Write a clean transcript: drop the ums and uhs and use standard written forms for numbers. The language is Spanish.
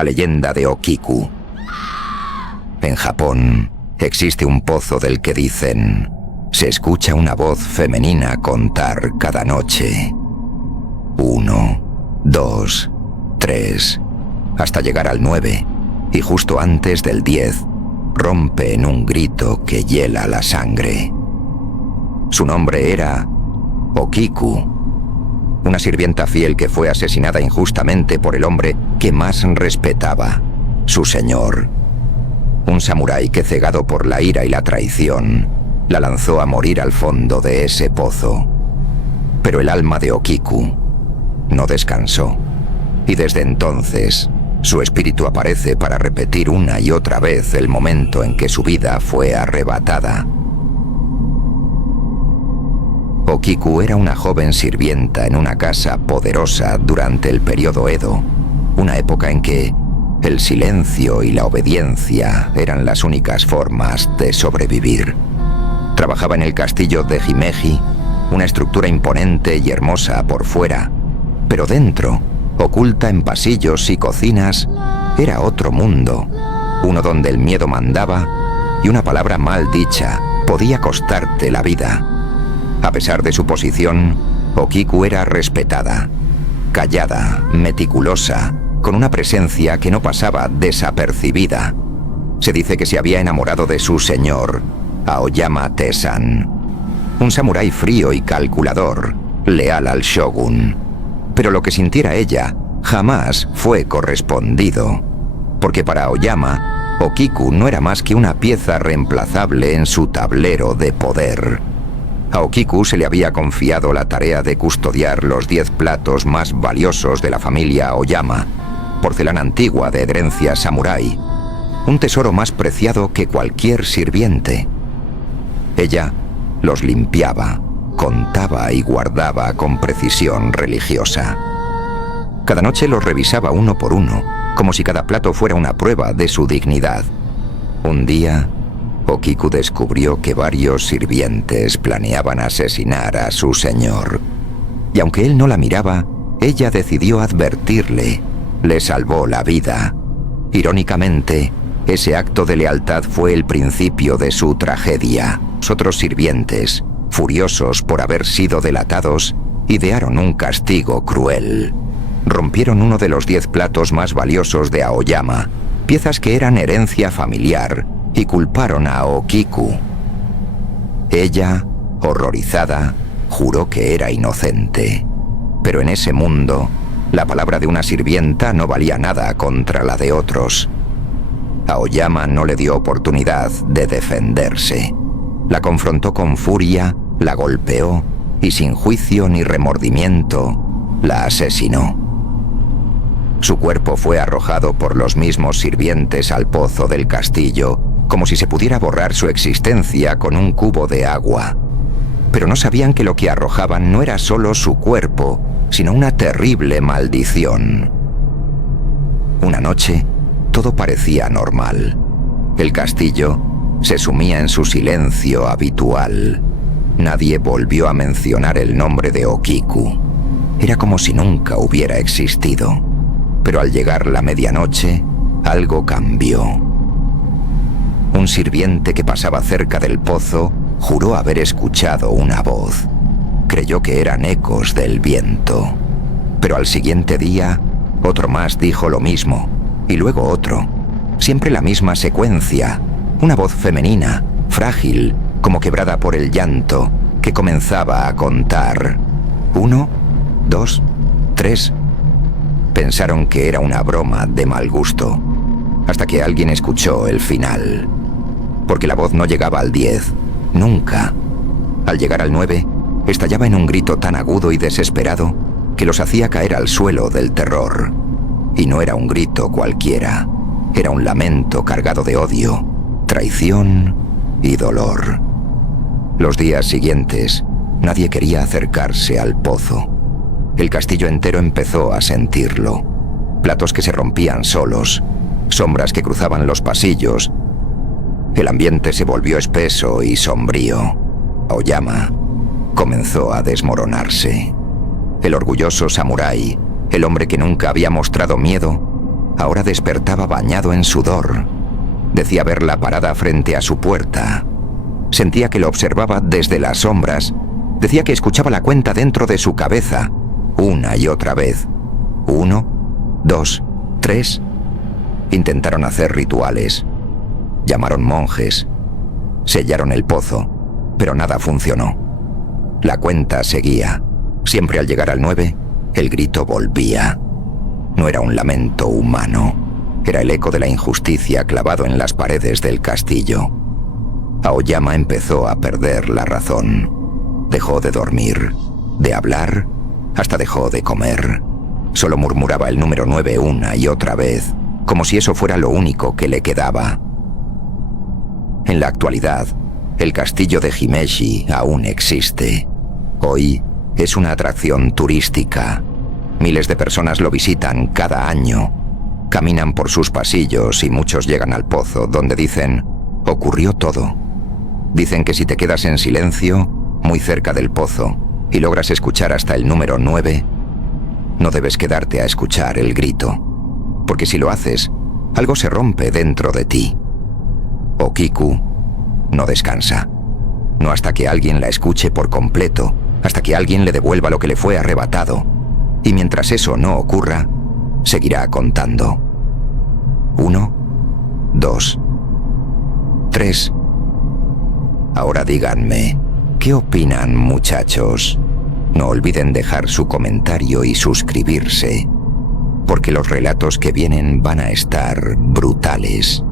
la leyenda de Okiku. En Japón existe un pozo del que dicen: se escucha una voz femenina contar cada noche. 1, 2, 3, hasta llegar al 9, y justo antes del 10, rompe en un grito que hiela la sangre. Su nombre era Okiku, una sirvienta fiel que fue asesinada injustamente por el hombre que más respetaba, su señor. Un samurái que, cegado por la ira y la traición, la lanzó a morir al fondo de ese pozo. Pero el alma de Okiku no descansó, y desde entonces su espíritu aparece para repetir una y otra vez el momento en que su vida fue arrebatada. Okiku era una joven sirvienta en una casa poderosa durante el periodo Edo, una época en que el silencio y la obediencia eran las únicas formas de sobrevivir. Trabajaba en el castillo de Himeji, una estructura imponente y hermosa por fuera, pero dentro, oculta en pasillos y cocinas, era otro mundo, uno donde el miedo mandaba y una palabra mal dicha podía costarte la vida. A pesar de su posición, Okiku era respetada, callada, meticulosa, con una presencia que no pasaba desapercibida. Se dice que se había enamorado de su señor, Aoyama Tesan, un samurái frío y calculador, leal al shogun. Pero lo que sintiera ella jamás fue correspondido, porque para Aoyama, Okiku no era más que una pieza reemplazable en su tablero de poder. A Okiku se le había confiado la tarea de custodiar los 10 platos más valiosos de la familia Aoyama, porcelana antigua de herencia samurái, un tesoro más preciado que cualquier sirviente. Ella los limpiaba, contaba y guardaba con precisión religiosa. Cada noche los revisaba uno por uno, como si cada plato fuera una prueba de su dignidad. Un día, Okiku descubrió que varios sirvientes planeaban asesinar a su señor. Y aunque él no la miraba, ella decidió advertirle. Le salvó la vida. Irónicamente, ese acto de lealtad fue el principio de su tragedia. Los otros sirvientes, furiosos por haber sido delatados, idearon un castigo cruel. Rompieron uno de los 10 platos más valiosos de Aoyama, piezas que eran herencia familiar, y culparon a Okiku. Ella, horrorizada, juró que era inocente. Pero en ese mundo, la palabra de una sirvienta no valía nada contra la de otros. Aoyama no le dio oportunidad de defenderse. La confrontó con furia, la golpeó y sin juicio ni remordimiento, la asesinó. Su cuerpo fue arrojado por los mismos sirvientes al pozo del castillo, como si se pudiera borrar su existencia con un cubo de agua. Pero no sabían que lo que arrojaban no era solo su cuerpo, sino una terrible maldición. Una noche, todo parecía normal. El castillo se sumía en su silencio habitual. Nadie volvió a mencionar el nombre de Okiku. Era como si nunca hubiera existido. Pero al llegar la medianoche, algo cambió. Un sirviente que pasaba cerca del pozo juró haber escuchado una voz. Creyó que eran ecos del viento. Pero al siguiente día, otro más dijo lo mismo, y luego otro. Siempre la misma secuencia. Una voz femenina, frágil, como quebrada por el llanto, que comenzaba a contar. 1, 2, 3. Pensaron que era una broma de mal gusto, hasta que alguien escuchó el final. Porque la voz no llegaba al 10, nunca. Al llegar al 9, estallaba en un grito tan agudo y desesperado que los hacía caer al suelo del terror. Y no era un grito cualquiera, era un lamento cargado de odio, traición y dolor. Los días siguientes, nadie quería acercarse al pozo. El castillo entero empezó a sentirlo. Platos que se rompían solos, sombras que cruzaban los pasillos. El ambiente se volvió espeso y sombrío. Aoyama comenzó a desmoronarse. El orgulloso samurái, el hombre que nunca había mostrado miedo, Ahora despertaba bañado en sudor. Decía verla parada frente a su puerta. Sentía que lo observaba desde las sombras. Decía que escuchaba la cuenta dentro de su cabeza, una y otra vez. 1, 2, 3. Intentaron hacer rituales. Llamaron monjes. Sellaron el pozo, pero nada funcionó. La cuenta seguía. Siempre al llegar al 9, el grito volvía. No era un lamento humano. Era el eco de la injusticia clavado en las paredes del castillo. Aoyama empezó a perder la razón. Dejó de dormir, de hablar, hasta dejó de comer. Solo murmuraba el número 9 una y otra vez, como si eso fuera lo único que le quedaba. En la actualidad, el castillo de Himeji aún existe. Hoy es una atracción turística. Miles de personas lo visitan cada año. Caminan por sus pasillos y muchos llegan al pozo, donde dicen, ocurrió todo. Dicen que si te quedas en silencio, muy cerca del pozo, y logras escuchar hasta el número 9, no debes quedarte a escuchar el grito, porque si lo haces, algo se rompe dentro de ti. Okiku no descansa, no hasta que alguien la escuche por completo, hasta que alguien le devuelva lo que le fue arrebatado, y mientras eso no ocurra, seguirá contando. 1, 2, 3. Ahora díganme, ¿qué opinan, muchachos? No olviden dejar su comentario y suscribirse, porque los relatos que vienen van a estar brutales.